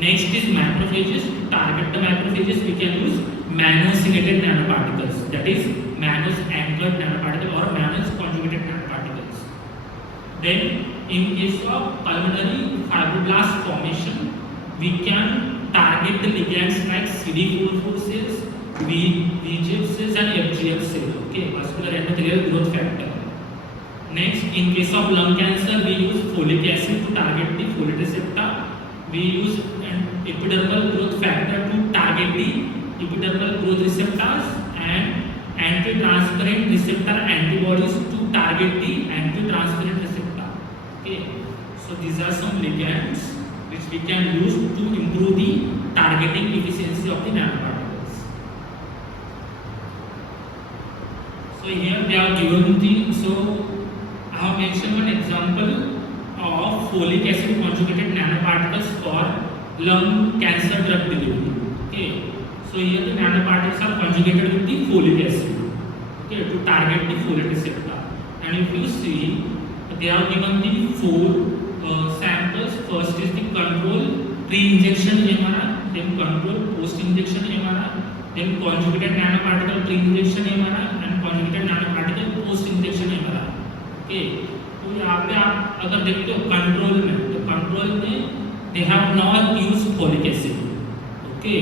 Next is macrophages. To target the macrophages, we can use mannose-related nanoparticles. That is mannose-anchored nanoparticle or mannose-conjugated nanoparticles. Then, in case of pulmonary fibroblast formation, we can target the ligands like CD44 cells, VEGF cells, and FGF cells. Okay, vascular endothelial growth factor. Next, in case of lung cancer, we use folic acid to target the folate receptor. We use an epidermal growth factor to target the epidermal growth receptors and anti-transparent receptor antibodies to target the anti-transparent receptor. Okay, so these are some ligands which we can use to improve the targeting efficiency of the nanoparticles. So here they are given the I have mentioned one example of folic acid conjugated nanoparticles for lung cancer drug delivery. Okay, so here the nanoparticles are conjugated with the folic acid. Okay, to target the folate receptor. And if you see, they are given the four samples. First is the control pre-injection MRI, then control post-injection MRI, then conjugated nanoparticle pre-injection MRI, and conjugated nanoparticle post-injection MRI. ओके, तो यहाँ पे आप अगर देखते हो control में they have not used folic acid. Okay,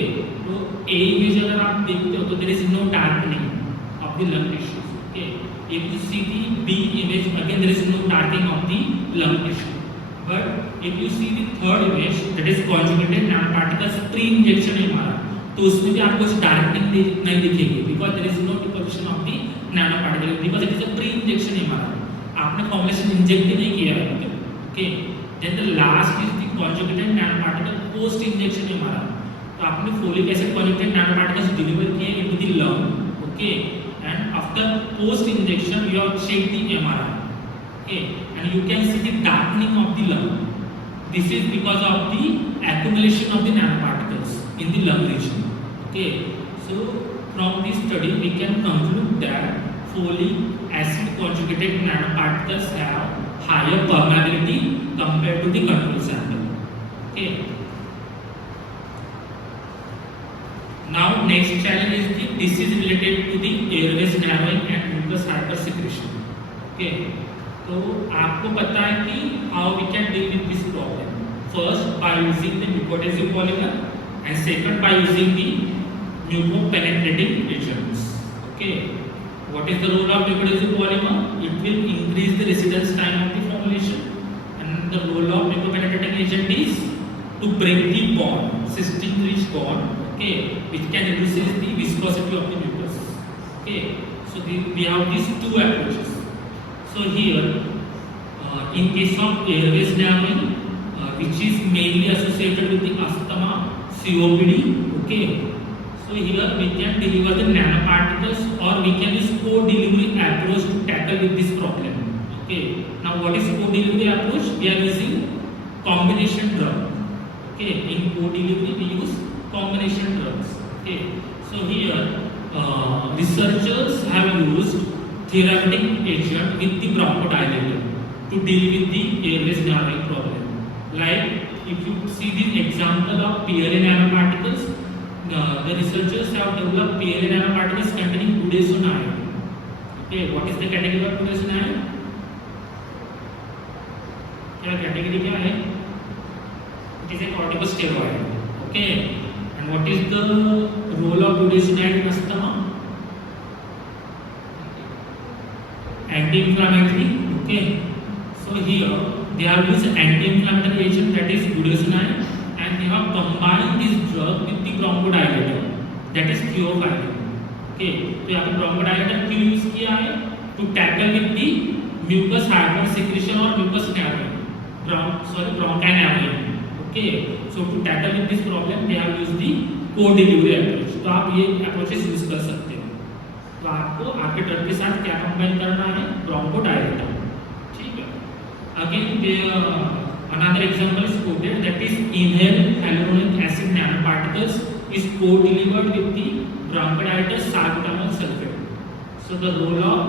तो ए इमेज अगर आप देखते हो तो there is no darkening of the lung tissues. Okay, if you see the B image again there is no darkening of the lung tissue. But if you see the third image that is conjugated nanoparticles pre injection MRI, तो उसमें भी आपको darkening नहीं दिखेगी because there is no deposition of the nanoparticle because it is a pre injection MRI. आपने formulation inject ही नहीं किया है. Okay, then the last is the conjugated nanoparticle post injection MRI. तो आपने folic acid conjugated nanoparticles deliver किए into the lung. Okay, and after post injection you have check the MRI. Okay, and you can see the darkening of the lung. This is because of the accumulation of the nanoparticles in the lung region. Okay, so from this study we can conclude that folic acid conjugated nanoparticles have higher permeability compared to the control sample. Okay. Now next challenge is the disease related to the airways narrowing and mucus hypersecretion. Okay. तो आपको पता है कि how we can deal with this problem. First by using the mucoadhesive polymer and second by using the mucopenetrating agents. Okay. What is the role of mucoadhesive polymer? It will increase the residence time of the formulation, and the role of mucopenetrating agent is to break the bond, cystin-rich bond, okay, which can reduce the viscosity of the mucus. Okay, so we have these two approaches. So here, in case of airways narrowing, which is mainly associated with the asthma, COPD. Okay, so here we can deliver the nanoparticles, or we can use co-delivery approach to tackle with this problem. Okay, now what is co-delivery approach? We are using combination drug. Okay, in co-delivery we use combination drugs. Okay, so here researchers have used therapeutic agent with the bronchodilator to deal with the airways narrowing problem. Like if you see the example of PLA nanoparticles, the researchers have developed PLA nanoparticles containing budesonide. Okay, what is the category of budesonide? क्या category क्या है? It is a corticosteroid. Okay, and what is the role of budesonide in asthma? Anti-inflammatory. Okay, so here they have used anti-inflammatory agent, that is budesonide, and they have combined this drug with the bronchodilator, that is theophylline. Okay, तो यहाँ पे bronchodilator क्यों use किया है? To tackle with the mucus hardness secretion or mucus narrowing, bronchi narrowing. Okay, so to tackle with this problem they have used the co-delivery approach. तो आप ये approaches use कर सकते हो. तो आपको आपके ड्रग के साथ क्या कंबाइन करना है? ब्रोंकोडायलेटर. ठीक है. Again, another example is quoted, that is inhaled hyaluronic acid nanoparticles is co-delivered with the bronchodilator salbutamol sulfate. So the role of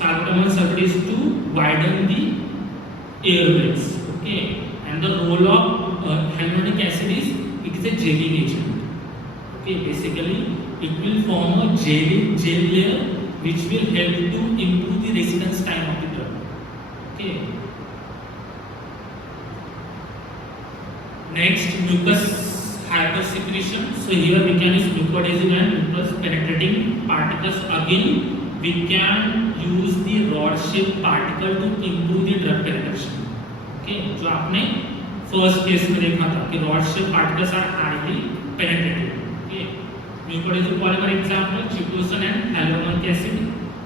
salbutamol sulfate is to widen the airways. Okay, and the role of hyaluronic acid is, it is a gelling agent. Okay, basically it will form a gel layer which will help to improve the residence time of the drug. Okay. Next, mucus hypersecretion. So here we can use mucoadhesive and mucus penetrating particles. Again, we can use the rod shaped particle to improve the drug penetration. Okay, जो आपने first case में देखा था कि rod shaped particles are highly penetrating. Okay, mucoadhesive polymer example chitosan and hyaluronic acid,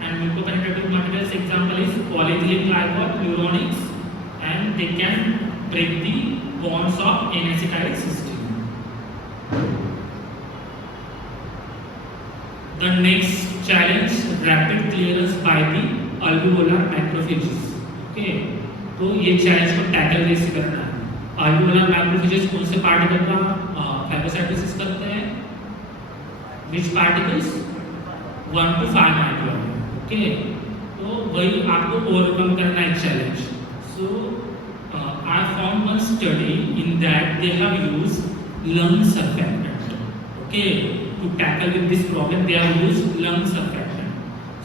and mucopenetrating materials example is polyethylene glycol, uronics, and they can break the bonds of N-acetyl cysteine. The next challenge, rapid clearance by the alveolar macrophages. Okay, तो ये challenge को tackle कैसे करना है? Alveolar macrophages कौन से particle का phagocytosis करते हैं? Which particles? 1 to 5 micron. Okay, तो वही आपको overcome करना है challenge. So I found one study in that they have used lung surfactant. Okay, to tackle with this problem they have used lung surfactant.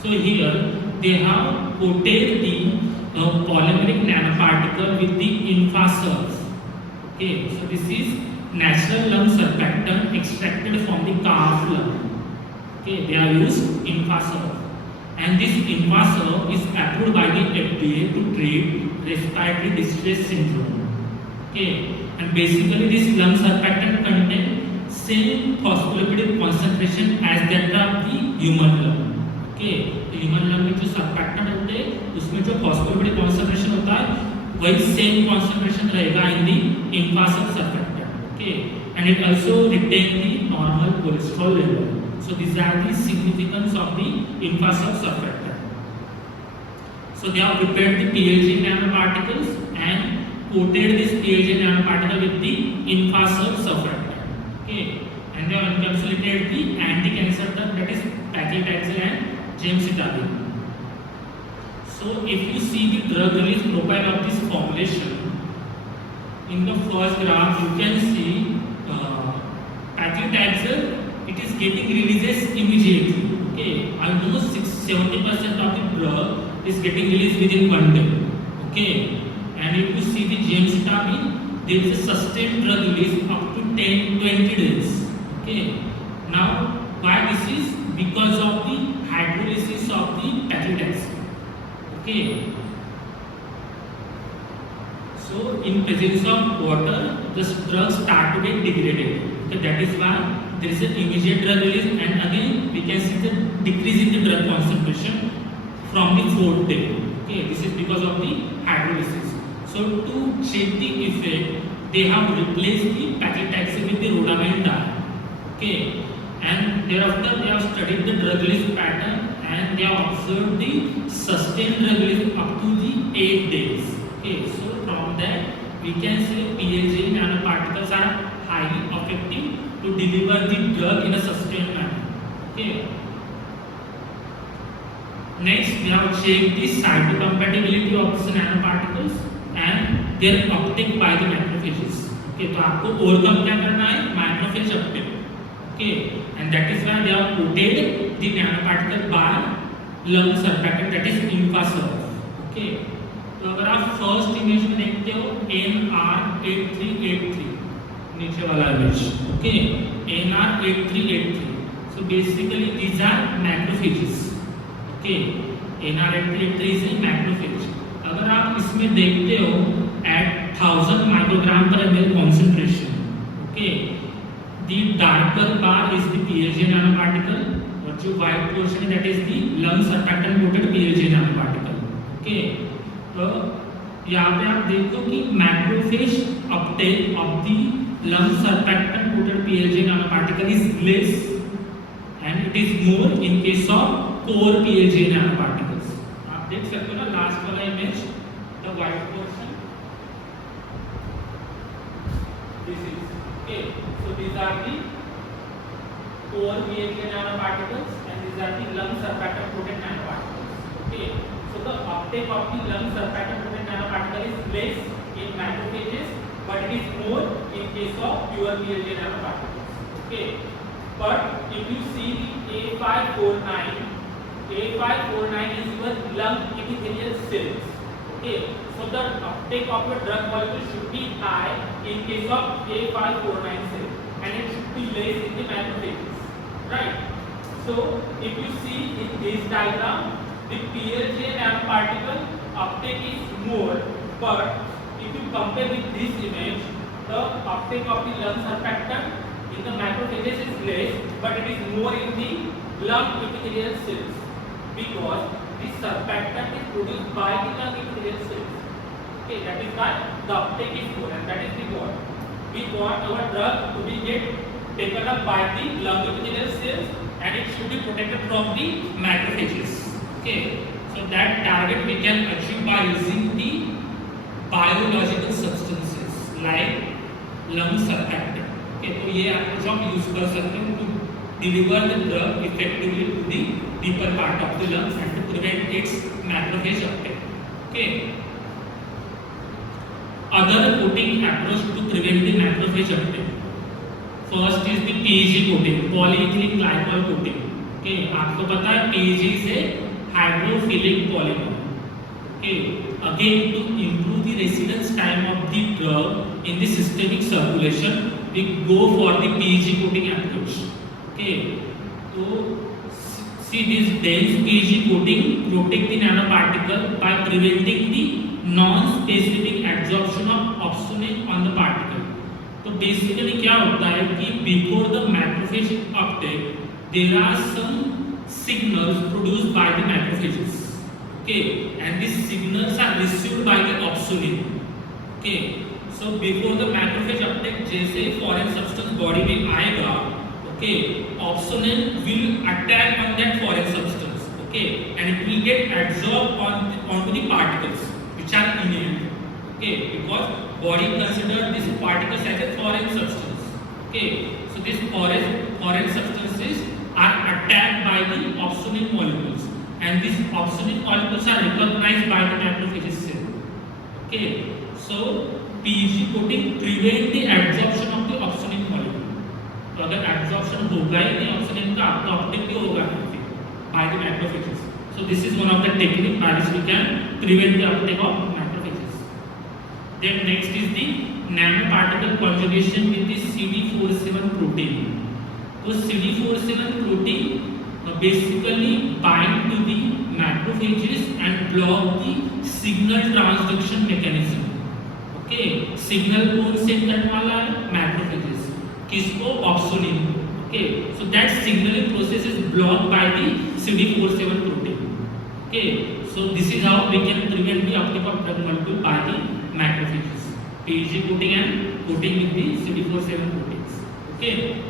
So here they have coated the polymeric nanoparticle with the infasurf. Okay, so this is natural lung surfactant extracted from the calf lung. Okay, they have used infasurf, and this infasurf is approved by the FDA to treat respiratory distress syndrome. Okay, and basically this lung surfactant contains same phospholipid concentration as that of the human lung. Okay, तो human lung में जो surfactant होते हैं उसमें जो phospholipid concentration होता है वही same concentration रहेगा in the infasurf surfactant. Okay, and it also retain the normal cholesterol level. So these are the significance of the infasurf surfactant. So they have prepared the PLG nanoparticles and coated this PLG nanoparticle with the infasurf surfactant. Okay, and they have encapsulated the anti-cancer drug, that is paclitaxel and gemcitabine. So if you see the drug release profile of this formulation, in the first graph you can see paclitaxel, it is getting releases immediately. Okay, almost 70% of the drug is getting released within 1 day. Okay, and if you see the gemcitabine, there is a sustained drug release up to 10-20 days. Okay, now why this is? Because of the hydrolysis of the paclitaxel. Okay, so in presence of water, the drugs start to get degraded. Okay, that is why there is an immediate drug release, and again we can see the decrease in the drug concentration from the 4th day. Okay, this is because of the hydrolysis. So to check the effect, they have replaced the paclitaxel with the rhodamine dye. Okay, and thereafter they have studied the drug release pattern and they have observed the sustained drug release up to the 8 days. Okay, so from that we can say PLJ nanoparticles are highly effective to deliver the drug in a sustained manner. Okay. Next, we have checked the cytocompatibility of these nanoparticles and their uptake by the macrophages. Okay, तो आपको overcome क्या करना है? Macrophage uptake. Okay, and that is why they have coated the nanoparticle by lung surfactant, that is infaserve. Okay, तो अगर आप first image में देखते हो NR8383 नीचे वाला image. Okay, NR8383. So basically these are macrophages. Okay, NR8383 is a macrophage. अगर आप इसमें देखते हो at 1000 microgram per ml concentration, okay, the darker bar is the PLJ nanoparticle और जो white portion है that is the lung surfactant coated PLJ nanoparticle. Okay, तो यहाँ पे आप देखो कि macrophage uptake of the lung surfactant coated PLJ nanoparticle is less and it is more in case of core PLJ nanoparticles. आप देख सकते हो ना लास्ट वाला image, the white portion. This is okay. So these are the core PLJ nanoparticles and these are the lung surfactant coated nanoparticles. Okay. So the uptake of the lung surfactant coated nanoparticle is less in macrophages, but it is more in case of pure PLJ nanoparticles. Okay. But if you see the A549 is your lung epithelial cells. Okay, so the uptake of your drug molecule should be high in case of A549 cell, and it should be less in the macrophages, right? So if you see in this diagram, the PLJ nanoparticle uptake is more, but if you compare with this image, the uptake of the lung surfactant in the macrophages is less, but it is more in the lung epithelial cells because this surfactant is produced by the lung epithelial cells. Okay, that is why the uptake is more, and that is the goal. We want our drug to be taken up by the lung epithelial cells, and it should be protected from the macrophages. Okay, so that target we can achieve by using the biological substances like lung surfactant. Okay, तो ये approach हम use कर सकते हैं to deliver the drug effectively to the deeper part of the lungs and to prevent its macrophage uptake. Okay. Other coating approach to prevent the macrophage uptake. First is the PEG coating, polyethylene glycol coating. Okay, आपको पता है PEG से hydrophilic polymer. Okay, again to improve the residence time of the drug in the systemic circulation, we go for the PEG coating approach. Okay, so see this dense PEG coating protect the nanoparticle by preventing the non-specific absorption of opsonate on the particle. तो basically क्या होता है कि before the macrophage uptake, there are some signals produced by the macrophages. Okay, and these signals are received by the opsonate. Okay, so before the macrophage uptake, जैसे foreign substance body में आएगा, okay, opsonate will attack on that foreign substance, okay, and it will get absorbed onto the particles which are inert. Okay, because body consider these particles as a foreign substance. Okay, so these foreign substances are attacked by the opsonate molecules, and these opsonate molecules are recognized by the macrophages cell. Okay, so PEG coating prevent the absorption of the opsonate molecule. तो अगर absorption होगा ही नहीं opsonate का, तो uptake भी होगा by the macrophages. So this is one of the technique by which we can prevent the uptake of macrophages. Then next is the nanoparticle conjugation with the CD47 protein. So CD47 protein basically bind to the macrophages and block the signal transduction mechanism. Okay, signal कौन send करने वाला है? Macrophages. किसको? Opsonate. Okay, so that signaling process is blocked by the CD47 protein. Okay, so this is how we can prevent the uptake of drug molecule by the macrophages. PEG coating and coating with the CD47 proteins. Okay.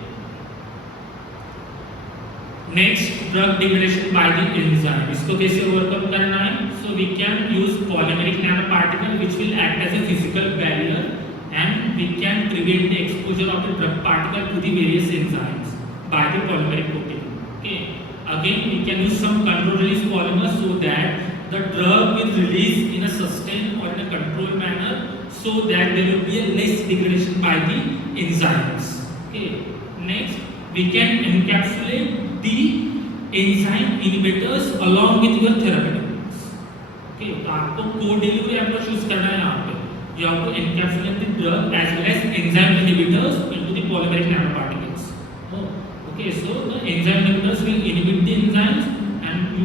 Next, drug degradation by the enzyme. इसको कैसे overcome करना है? So we can use polymeric nanoparticle which will act as a physical barrier, and we can prevent the exposure of the drug particle to the various enzymes by the polymeric coating. Okay. Again, we can use some controlled release polymers so that the drug will release in a sustained or in a controlled manner, so that there will be a less degradation by the enzymes. Okay. Next, we can encapsulate the enzyme inhibitors along with your therapeutic. Okay, तो आपको co-delivery approach use करना है यहाँ पे. You have to encapsulate the drug as well as enzyme inhibitors into the polymeric nanoparticles. Oh, okay, so the enzyme inhibitors will inhibit the enzymes, and you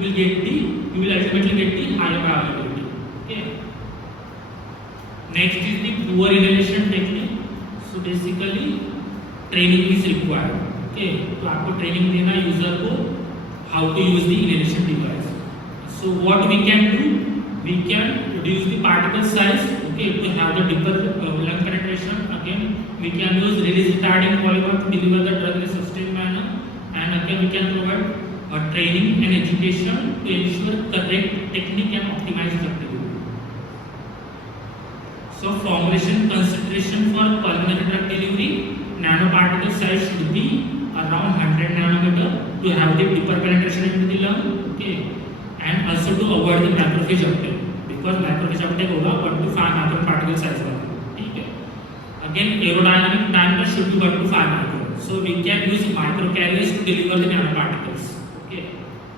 will ultimately get the higher bioavailability. Okay. Next is the poor inhalation technique. So basically, training is required. Okay, तो आपको training देना user को how to use the inhalation device. So what we can do, we can reduce the particle size, okay, to have the deeper lung penetration. Again, we can use release retarding polymer to deliver the drug in a sustained manner, and again we can provide training and education to ensure correct technique and optimize drug delivery. So formulation consideration for pulmonary drug delivery, nanoparticle size should be around 100 nanometer to have the deeper penetration into the lung, okay, and also to avoid the macrophage uptake, because macrophage uptake होगा 1 to 5 micron particle size वाला, ठीक है. Again, aerodynamic diameter should be 1 to 5 micron, so we can use micro carriers to deliver the nanoparticles. Okay,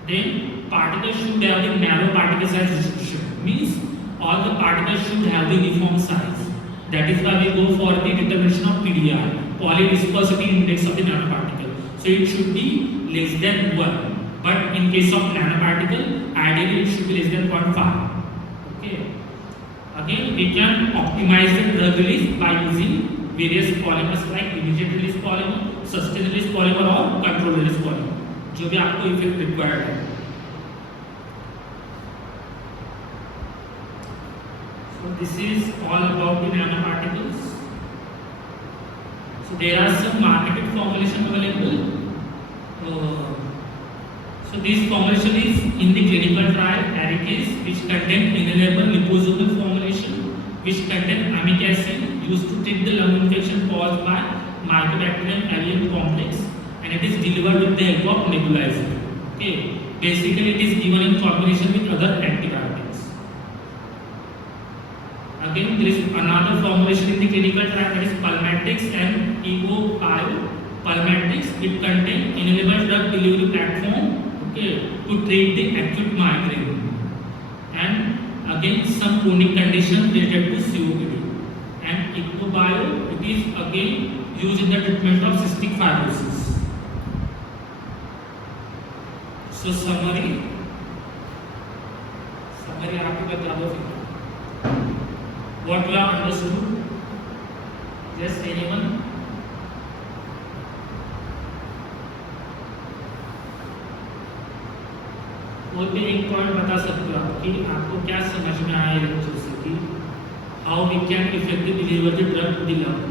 then particles should have the narrow particle size distribution, means all the particles should have the uniform size. That is why we go for the determination of PDI, polydispersity index of the nanoparticle. So it should be less than 1, but in case of nanoparticle, ideally it should be less than 0.5. Okay. Again, we can optimize the drug release by using various polymers like immediate release polymer, sustained release polymer or controlled release polymer, जो भी आपको effect required है. So this is all about the nanoparticles. So there are some marketed formulation available. So this formulation is in the clinical trial, Arikis, which contain inhalable liposomal formulation, which contain amic acid used to treat the lung infection caused by Mycobacterium avium complex, and it is delivered with the help of nebulizer. Okay, basically it is given in combination with other antibiotics. Again, there is another formulation in the clinical trial, that is Palmatics and Evo-Bio. Palmatics, it contains inhalable drug delivery platform, okay, to treat the acute migraine, and again some chronic condition related to COPD. And Evo-Bio, it is again used in the treatment of cystic fibrosis. So summary आपको बता दो what you have understood. Yes, anyone? कोई भी एक point बता सकते हो आप कि आपको क्या समझ में आया लेक्चर से कि how we can effectively deliver the drug to the lung.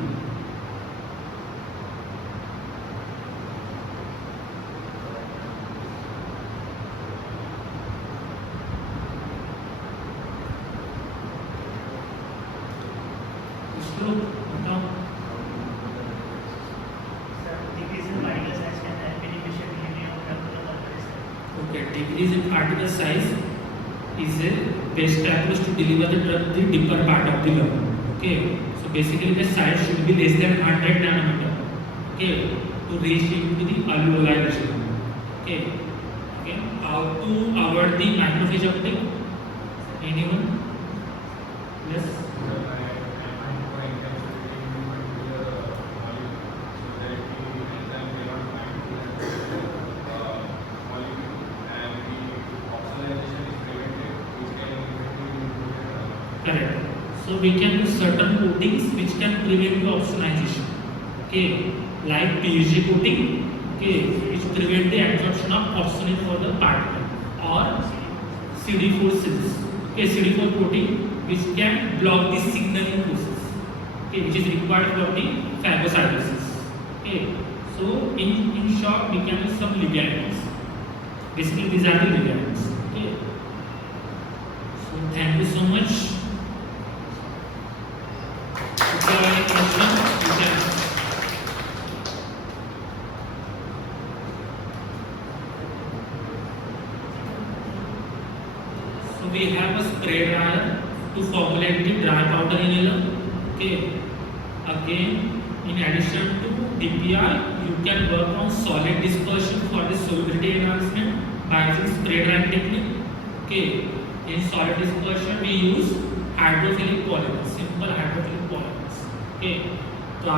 Decrease in particle size is a best approach to deliver the drug to the deeper part of the lung. Okay, so basically the size should be less than 100 nanometer. Okay, to reach into the alveoli region. Okay, again, how to avoid the macrophage uptake? Anyone? Yes. Correct. So we can use certain coatings which can prevent the oxygenation. Okay, like PEG coating, okay, which prevent the absorption of oxygen for the particle, or CD4 cells. Okay, CD4 coating which can block the signaling process. okay, which is required for the phagocytosis. Okay, so in short, we can use some ligands. Basically, these are the ligands. Okay, so thank you so much. If you have any question, you can. So we have a spray dryer to formulate the dry powder inhaler. Okay. Again, in addition to DPI, you can work on solid dispersion for the solubility enhancement by using spray drying technique. Okay. In solid dispersion, we use hydrophilic polymers, simple hydrophilic polymers. Okay. So